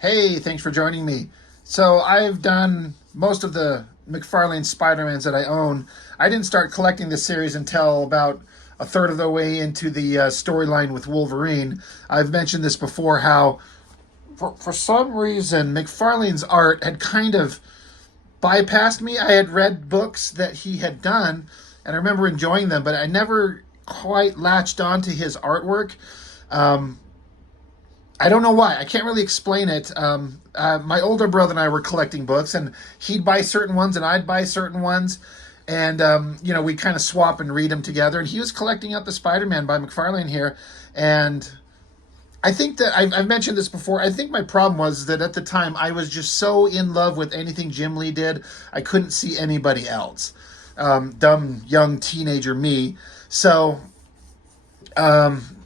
Hey, thanks for joining me. So I've done most of the Mcfarlane Spider-Mans that I own. I didn't start collecting this series until about a third of the way into the storyline with Wolverine. I've mentioned this before how, for some reason, McFarlane's art had kind of bypassed me. I had read books that he had done, and I remember enjoying them, but I never quite latched on to his artwork. Um, I don't know why. I can't really explain it. My older brother and I were collecting books, and he'd buy certain ones, and I'd buy certain ones, and we kind of swap and read them together. And he was collecting up the Spider-Man by McFarlane here, and I think that I've mentioned this before. I think my problem was that at the time I was just so in love with anything Jim Lee did, I couldn't see anybody else. Dumb young teenager me. So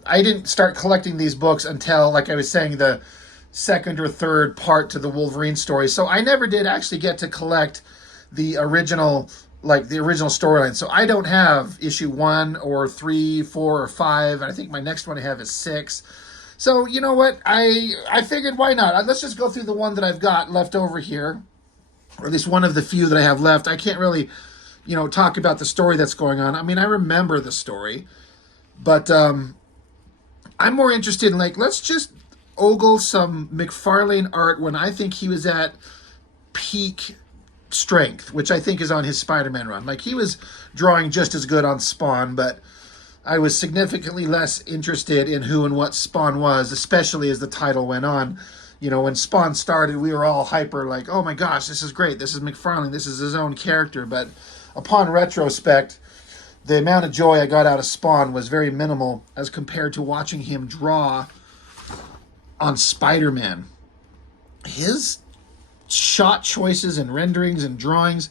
I didn't start collecting these books until, like I was saying, the second or third part to the Wolverine story. So I never did actually get to collect the original, like the original storyline. So I don't have issue 1 or 3, 4 or 5. And I think my next one I have is 6. So you know what? I figured why not? Let's just go through the one that I've got left over here, or at least one of the few that I have left. I can't really, talk about the story that's going on. I mean, I remember the story, but I'm more interested in, like, let's just ogle some McFarlane art when I think he was at peak strength, which I think is on his Spider-Man run. Like, he was drawing just as good on Spawn, but I was significantly less interested in who and what Spawn was, especially as the title went on. When Spawn started, we were all hyper, like, oh my gosh, this is great. This is McFarlane. This is his own character. But upon retrospect, the amount of joy I got out of Spawn was very minimal as compared to watching him draw on Spider-Man. His shot choices and renderings and drawings,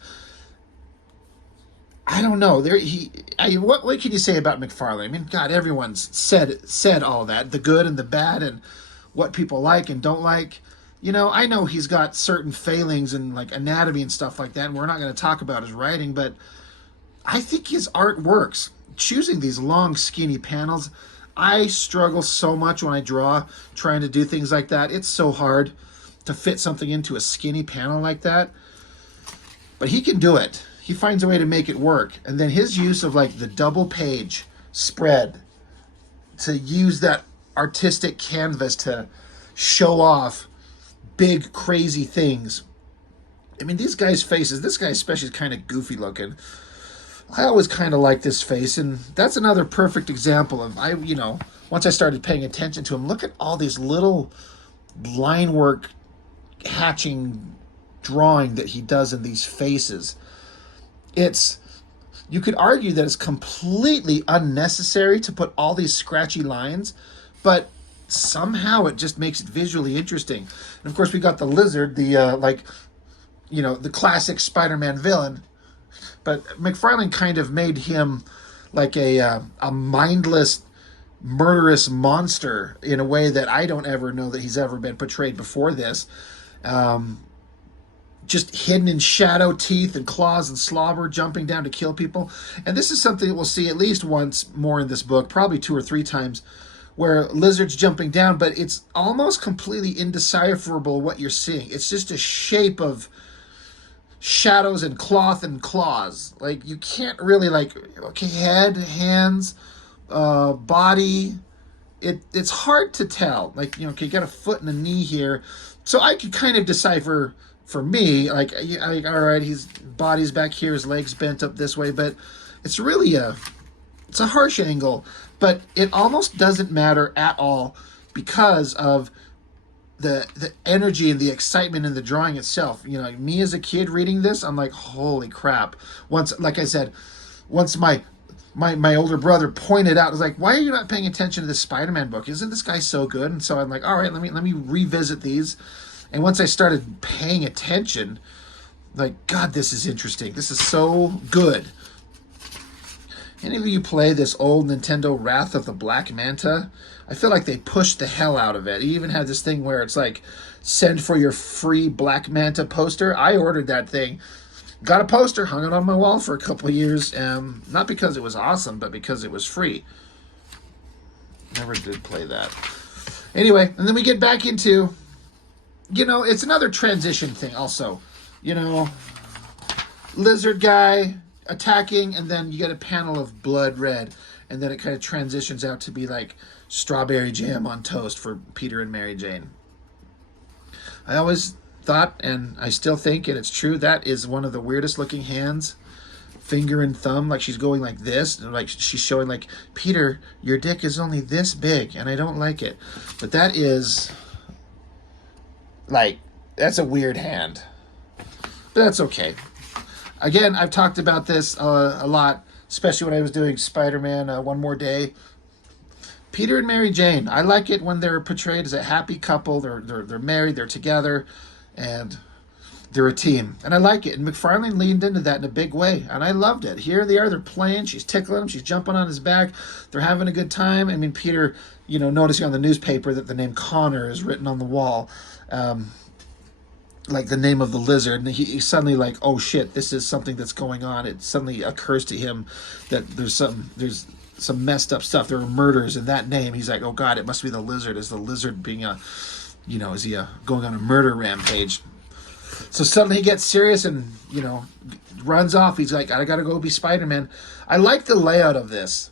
I don't know. What can you say about McFarlane? I mean, God, everyone's said all that, the good and the bad, and what people like and don't like. I know he's got certain failings and like anatomy and stuff like that, and we're not going to talk about his writing, but I think his art works. Choosing these long, skinny panels, I struggle so much when I draw, trying to do things like that. It's so hard to fit something into a skinny panel like that. But he can do it. He finds a way to make it work. And then his use of, like, the double page spread, to use that artistic canvas to show off big, crazy things. I mean, these guys' faces, this guy especially is kind of goofy looking. I always kind of like this face, and that's another perfect example of, once I started paying attention to him, look at all these little line work hatching drawing that he does in these faces. You could argue that it's completely unnecessary to put all these scratchy lines, but somehow it just makes it visually interesting. And of course, we got the lizard, the classic Spider-Man villain. But McFarlane kind of made him like a mindless, murderous monster in a way that I don't ever know that he's ever been portrayed before this. Just hidden in shadow, teeth and claws and slobber, jumping down to kill people. And this is something that we'll see at least once more in this book, probably 2 or 3 times, where Lizard's jumping down, but it's almost completely indecipherable what you're seeing. It's just a shape of shadows and cloth and claws. Like, you can't really, like, okay, head, hands, body. It's hard to tell. Like, okay, you got a foot and a knee here. So I could kind of decipher, for me, like, all right, his body's back here, his legs bent up this way, but it's really it's a harsh angle, but it almost doesn't matter at all because of the energy and the excitement in the drawing itself. Me as a kid reading this, I'm like, holy crap. Once, like I said, once my older brother pointed out, I was like, why are you not paying attention to this Spider-Man book? Isn't this guy so good? And so I'm like, all right, let me revisit these. And once I started paying attention, like, God, this is interesting. This is so good. Any of you play this old Nintendo Wrath of the Black Manta? I feel like they pushed the hell out of it. You even had this thing where it's like, send for your free Black Manta poster. I ordered that thing. Got a poster, hung it on my wall for a couple of years. Not because it was awesome, but because it was free. Never did play that. Anyway, and then we get back into it's another transition thing also. You know, lizard guy attacking, and then you get a panel of blood red, and then it kind of transitions out to be like strawberry jam on toast for Peter and Mary Jane. I always thought, and I still think, and it's true, that is one of the weirdest looking hands. Finger and thumb, like she's going like this, and like she's showing like, Peter, your dick is only this big, and I don't like it. But that is like, that's a weird hand. But that's okay. Again, I've talked about this a lot, especially when I was doing Spider-Man One More Day. Peter and Mary Jane, I like it when they're portrayed as a happy couple. They're married, they're together, and they're a team. And I like it. And Mcfarlane leaned into that in a big way, and I loved it. Here they are, they're playing, she's tickling him, she's jumping on his back, they're having a good time. I mean, Peter, noticing on the newspaper that the name Connor is written on the wall, like the name of the lizard, and he's suddenly like, oh shit, this is something that's going on. It suddenly occurs to him that there's some messed up stuff. There are murders in that name. He's like, oh god, it must be the lizard. Is the lizard being is he going on a murder rampage? So suddenly he gets serious and runs off. He's like, I gotta go be Spider-Man. I like the layout of this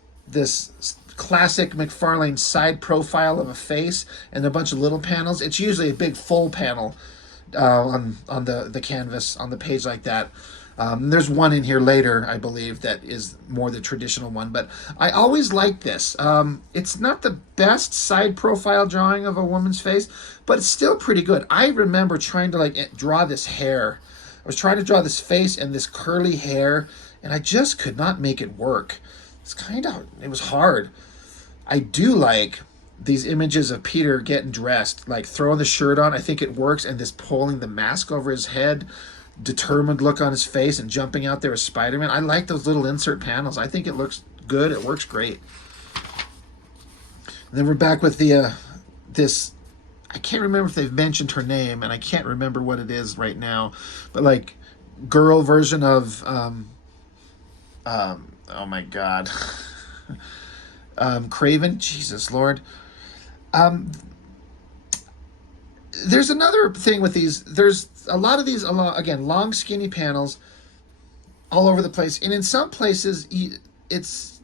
classic Mcfarlane side profile of a face and a bunch of little panels. It's usually a big full panel on the canvas on the page like that. There's one in here later, I believe, that is more the traditional one, but I always like this. It's not the best side profile drawing of a woman's face, but it's still pretty good. I remember trying to draw this hair. I was trying to draw this face and this curly hair, and I just could not make it work. It was hard. I do like these images of Peter getting dressed, like throwing the shirt on. I think it works, and this pulling the mask over his head, determined look on his face, and jumping out there as Spider-Man. I like those little insert panels. I think it looks good. It works great. And then we're back with this. I can't remember if they've mentioned her name, and I can't remember what it is right now, but like girl version of oh my god. Craven. Jesus Lord. There's another thing with these. There's a lot of these, again, long, skinny panels all over the place. And in some places, it's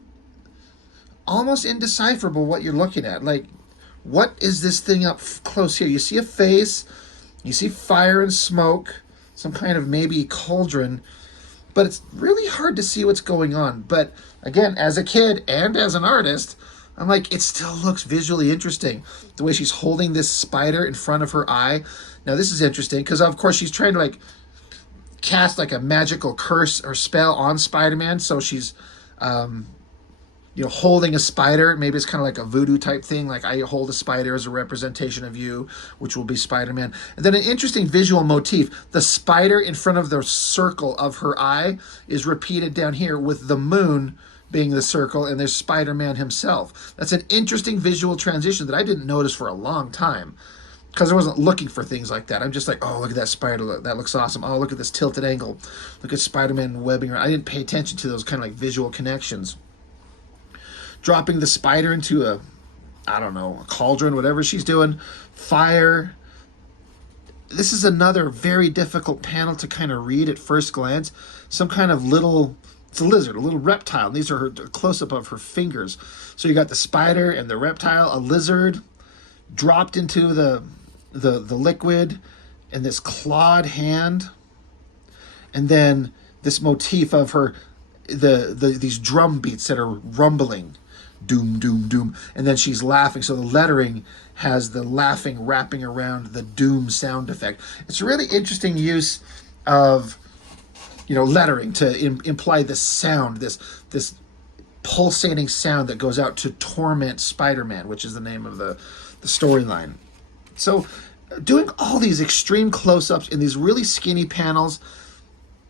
almost indecipherable what you're looking at. Like, what is this thing up close here? You see a face, you see fire and smoke, some kind of maybe cauldron, but it's really hard to see what's going on. But again, as a kid and as an artist, I'm like, it still looks visually interesting. The way she's holding this spider in front of her eye. Now, this is interesting because, of course, she's trying to, cast, a magical curse or spell on Spider-Man. So she's, holding a spider. Maybe it's kind of like a voodoo type thing. Like, I hold a spider as a representation of you, which will be Spider-Man. And then an interesting visual motif. The spider in front of the circle of her eye is repeated down here with the moon being the circle, and there's Spider-Man himself. That's an interesting visual transition that I didn't notice for a long time because I wasn't looking for things like that. I'm just like, oh, look at that spider. That looks awesome. Oh, look at this tilted angle. Look at Spider-Man webbing around. I didn't pay attention to those kind of visual connections. Dropping the spider into a cauldron, whatever she's doing. Fire. This is another very difficult panel to kind of read at first glance. Some kind of it's a lizard, a little reptile. And these are her close-up of her fingers. So you got the spider and the reptile, a lizard dropped into the liquid, and this clawed hand, and then this motif of her these drum beats that are rumbling, doom, doom, doom, and then she's laughing. So the lettering has the laughing wrapping around the doom sound effect. It's a really interesting use of lettering to imply this sound, this pulsating sound that goes out to torment Spider-Man, which is the name of the storyline. So doing all these extreme close-ups in these really skinny panels,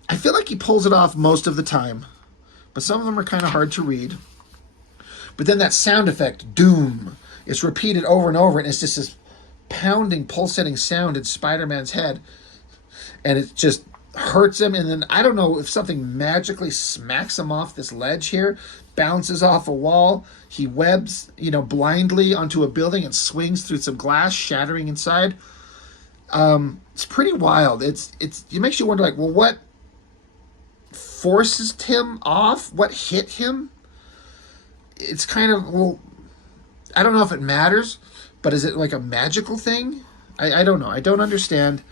I feel like he pulls it off most of the time, but some of them are kind of hard to read. But then that sound effect, doom, it's repeated over and over, and it's just this pounding, pulsating sound in Spider-Man's head, and it just hurts him. And then I don't know if something magically smacks him off this ledge here, bounces off a wall, he webs blindly onto a building and swings through some glass, shattering inside. It's pretty wild. It makes you wonder, like, well, what forces him off? What hit him? It's kind of, well, I don't know if it matters, but is it like a magical thing? I don't know. I don't understand.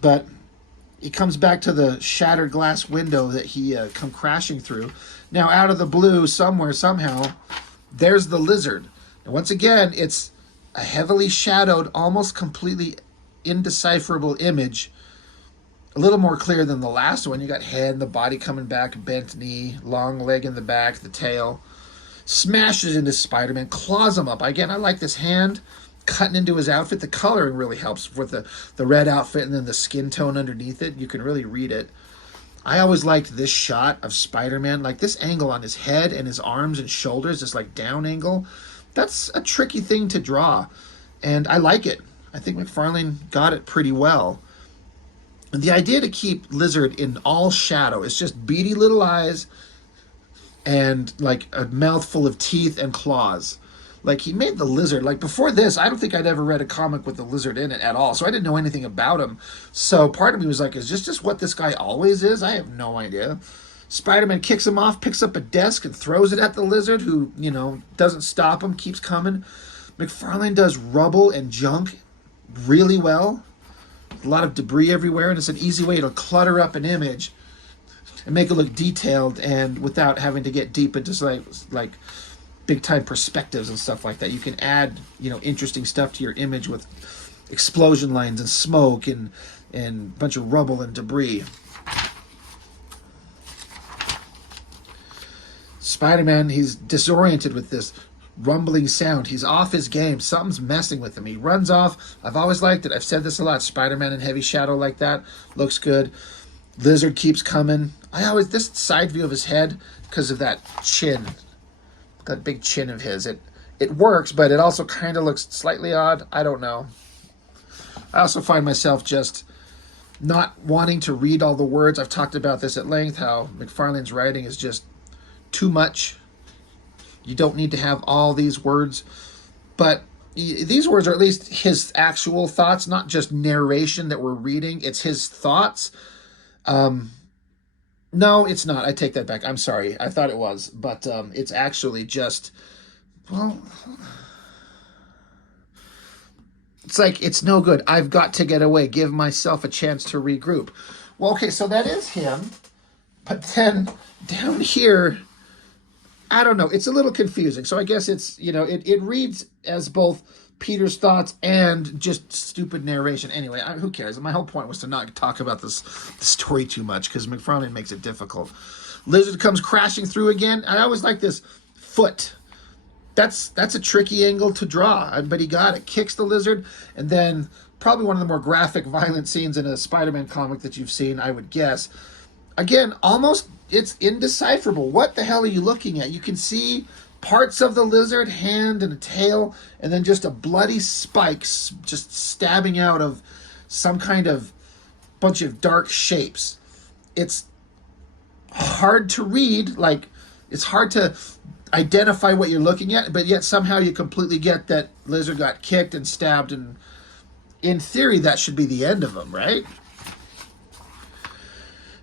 But he comes back to the shattered glass window that he come crashing through. Now, out of the blue, somewhere, somehow, there's the lizard. And once again, it's a heavily shadowed, almost completely indecipherable image. A little more clear than the last one. You got head and the body coming back, bent knee, long leg in the back, the tail. Smashes into Spider-Man, claws him up. Again, I like this hand cutting into his outfit. The coloring really helps with the red outfit and then the skin tone underneath it. You can really read it. I always liked this shot of Spider-Man, like this angle on his head and his arms and shoulders, this like down angle. That's a tricky thing to draw, and I like it. I think Mcfarlane got it pretty well. And the idea to keep Lizard in all shadow is just beady little eyes and like a mouthful of teeth and claws. Like, he made the lizard, like, before this, I don't think I'd ever read a comic with the lizard in it at all, so I didn't know anything about him. So part of me was like, is this just what this guy always is? I have no idea. Spider-Man kicks him off, picks up a desk and throws it at the lizard, who, you know, doesn't stop him, keeps coming. Mcfarlane does rubble and junk really well. A lot of debris everywhere, and it's an easy way to clutter up an image and make it look detailed, and without having to get deep into like big time perspectives and stuff like that. You can add, you know, interesting stuff to your image with explosion lines and smoke and a bunch of rubble and debris. Spider-Man, he's disoriented with this rumbling sound. He's off his game. Something's messing with him. He runs off. I've always liked it. I've said this a lot. Spider-Man in heavy shadow like that looks good. Lizard keeps coming. This side view of his head, because of that chin, that big chin of his, it works, but it also kind of looks slightly odd. I don't know. I also find myself just not wanting to read all the words. I've talked about this at length, how Mcfarlane's writing is just too much. You don't need to have all these words, but these words are at least his actual thoughts, not just narration that we're reading. It's his thoughts. No, it's not. I take that back. I'm sorry. I thought it was, but it's actually just, well, it's like, it's no good. I've got to get away. Give myself a chance to regroup. Well, okay, so that is him, but then down here, I don't know. It's a little confusing. So I guess it's, you know, it reads as both Peter's thoughts and just stupid narration. Anyway, who cares? My whole point was to not talk about the story too much, because Mcfarlane makes it difficult. Lizard comes crashing through again. I always like this foot. That's a tricky angle to draw, but he got it. Kicks the lizard, and then probably one of the more graphic, violent scenes in a Spider-Man comic that you've seen, I would guess. Again, almost, it's indecipherable. What the hell are you looking at? You can see parts of the lizard, hand and a tail, and then just a bloody spike just stabbing out of some kind of bunch of dark shapes. It's hard to read, like, it's hard to identify what you're looking at, but yet somehow you completely get that lizard got kicked and stabbed, and in theory that should be the end of him, right?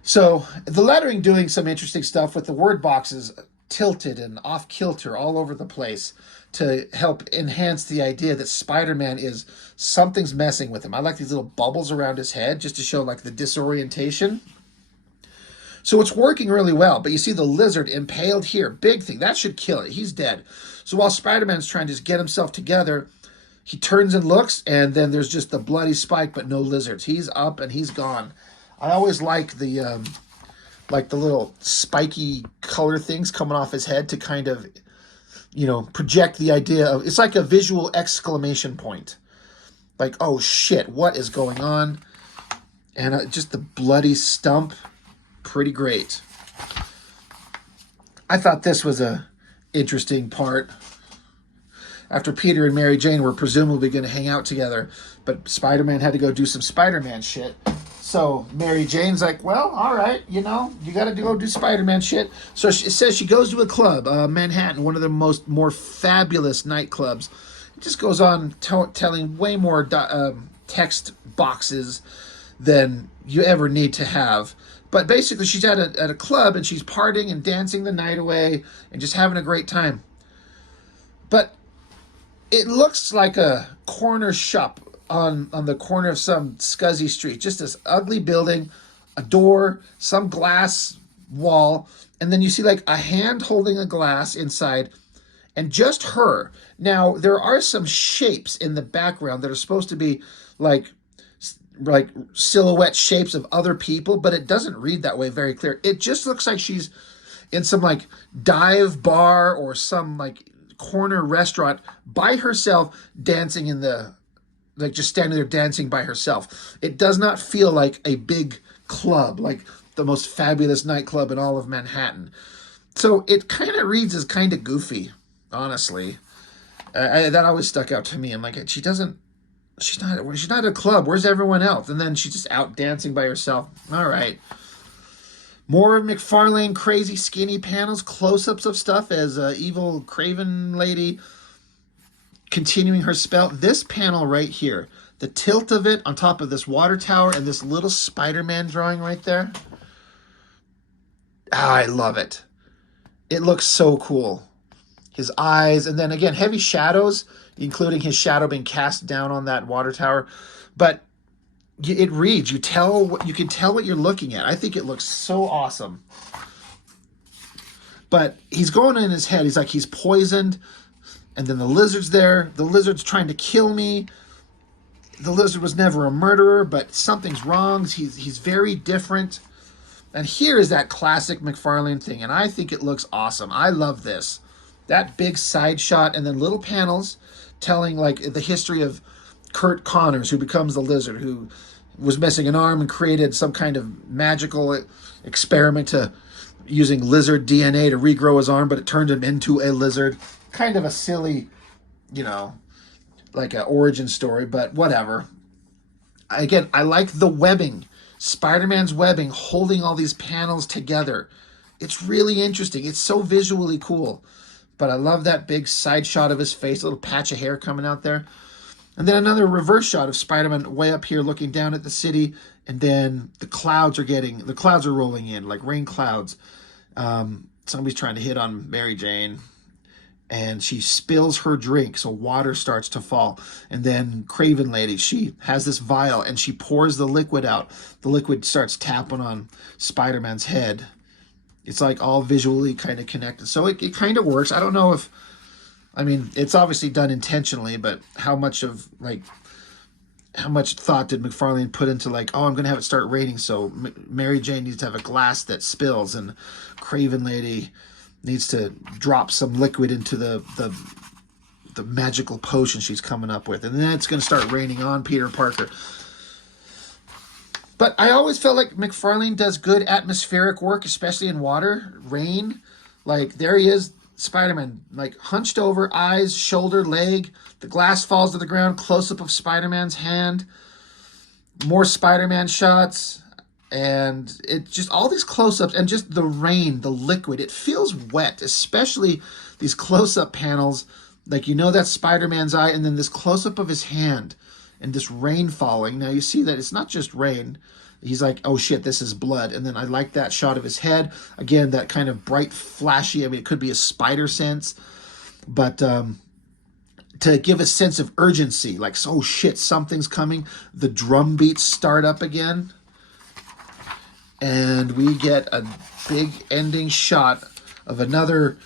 So the lettering doing some interesting stuff with the word boxes tilted and off kilter all over the place to help enhance the idea that Spider-Man is, something's messing with him. I like these little bubbles around his head just to show like the disorientation. So it's working really well, but you see the lizard impaled here. Big thing. That should kill it. He's dead. So while Spider-Man's trying to just get himself together, he turns and looks, and then there's just the bloody spike, but no lizards. He's up and he's gone. I always like the little spiky color things coming off his head to kind of, you know, project the idea of, it's like a visual exclamation point. Like, oh shit, what is going on? And just the bloody stump, pretty great. I thought this was a interesting part. After Peter and Mary Jane were presumably going to hang out together, but Spider-Man had to go do some Spider-Man shit. So Mary Jane's like, well, all right, you know, you got to go do Spider-Man shit. So it says she goes to a club, Manhattan, one of the more fabulous nightclubs. It just goes on telling way more text boxes than you ever need to have. But basically, she's at a club and she's partying and dancing the night away and just having a great time. But it looks like a corner shop on the corner of some scuzzy street. Just this ugly building, a door, some glass wall, and then you see like a hand holding a glass inside, and just her. Now, there are some shapes in the background that are supposed to be like silhouette shapes of other people, but it doesn't read that way very clear. It just looks like she's in some like dive bar or some like corner restaurant by herself, dancing in the, like, just standing there dancing by herself. It does not feel like a big club, like the most fabulous nightclub in all of Manhattan. So it kind of reads as kind of goofy, honestly. That always stuck out to me. I'm like, she's not at a club. Where's everyone else? And then she's just out dancing by herself. All right. More Mcfarlane crazy skinny panels, close-ups of stuff as evil Craven lady continuing her spell. This panel right here, the tilt of it on top of this water tower and this little Spider-Man drawing right there. I love it. It looks so cool. His eyes, and then again, heavy shadows, including his shadow being cast down on that water tower. But it reads, you can tell what you're looking at. I think it looks so awesome. But he's going in his head. He's like, he's poisoned. And then the lizard's there. The lizard's trying to kill me. The lizard was never a murderer, but something's wrong. He's very different. And here is that classic Mcfarlane thing. And I think it looks awesome. I love this. That big side shot and then little panels telling like the history of Kurt Connors, who becomes the lizard, who was missing an arm and created some kind of magical experiment to using lizard DNA to regrow his arm, but it turned him into a lizard. Kind of a silly, like an origin story, but whatever. Again, I like the webbing. Spider-Man's webbing holding all these panels together. It's really interesting. It's so visually cool. But I love that big side shot of his face, a little patch of hair coming out there. And then another reverse shot of Spider-Man way up here looking down at the city. And then the clouds are rolling in, like rain clouds. Somebody's trying to hit on Mary Jane. And she spills her drink, so water starts to fall. And then Craven Lady, she has this vial, and she pours the liquid out. The liquid starts tapping on Spider-Man's head. It's like all visually kind of connected. So it kind of works. I don't know if, it's obviously done intentionally, but how much thought did Mcfarlane put into I'm going to have it start raining, so Mary Jane needs to have a glass that spills, and Craven Lady needs to drop some liquid into the magical potion she's coming up with. And then it's going to start raining on Peter Parker. But I always felt like Mcfarlane does good atmospheric work, especially in water, rain. Like, there he is, Spider-Man, hunched over, eyes, shoulder, leg. The glass falls to the ground, close-up of Spider-Man's hand. More Spider-Man shots. And it just, all these close-ups, and just the rain, the liquid, it feels wet, especially these close-up panels. That's Spider-Man's eye, and then this close-up of his hand. And this rain falling. Now you see that it's not just rain. He's like, oh shit, this is blood. And then I like that shot of his head. Again, that kind of bright, flashy, it could be a spider sense. But to give a sense of urgency, oh shit, something's coming. The drum beats start up again. And we get a big ending shot of another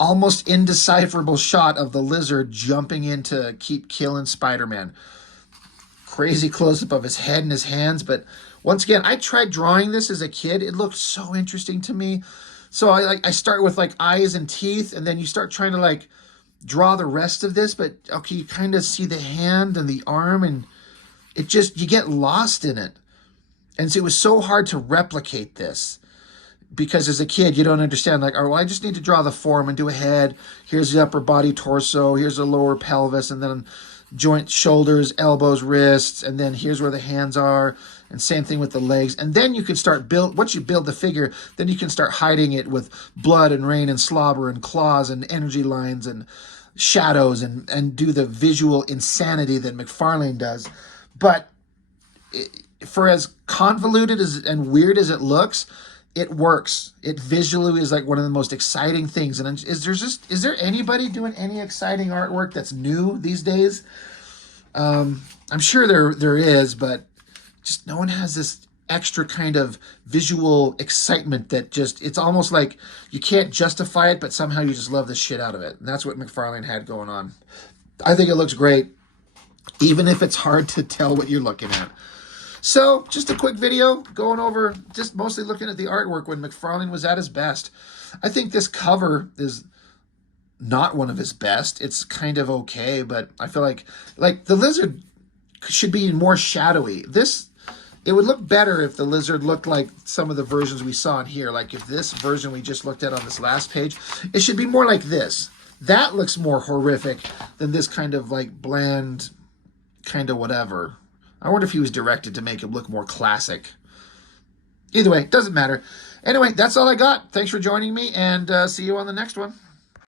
almost indecipherable shot of the lizard jumping in to keep killing Spider-Man. Crazy close-up of his head and his hands. But once again, I tried drawing this as a kid. It looked so interesting to me. So I start with eyes and teeth, and then you start trying to draw the rest of this. But okay, you kind of see the hand and the arm, and it just, you get lost in it. And so it was so hard to replicate this. Because as a kid, you don't understand, I just need to draw the form and do a head. Here's the upper body, torso. Here's the lower pelvis. And then joints, shoulders, elbows, wrists. And then here's where the hands are. And same thing with the legs. And then you can start once you build the figure, then you can start hiding it with blood and rain and slobber and claws and energy lines and shadows and do the visual insanity that Mcfarlane does. But for as convoluted as and weird as it looks, it works. It visually is like one of the most exciting things. And is there anybody doing any exciting artwork that's new these days? I'm sure there is, but just no one has this extra kind of visual excitement that just, it's almost like you can't justify it, but somehow you just love the shit out of it. And that's what Mcfarlane had going on. I think it looks great, even if it's hard to tell what you're looking at. So, just a quick video going over, just mostly looking at the artwork when Mcfarlane was at his best. I think this cover is not one of his best. It's kind of okay, but I feel like the lizard should be more shadowy. It would look better if the lizard looked like some of the versions we saw in here. Like if this version we just looked at on this last page, it should be more like this. That looks more horrific than this kind of like bland, kind of whatever. I wonder if he was directed to make him look more classic. Either way, doesn't matter. Anyway, that's all I got. Thanks for joining me, and see you on the next one.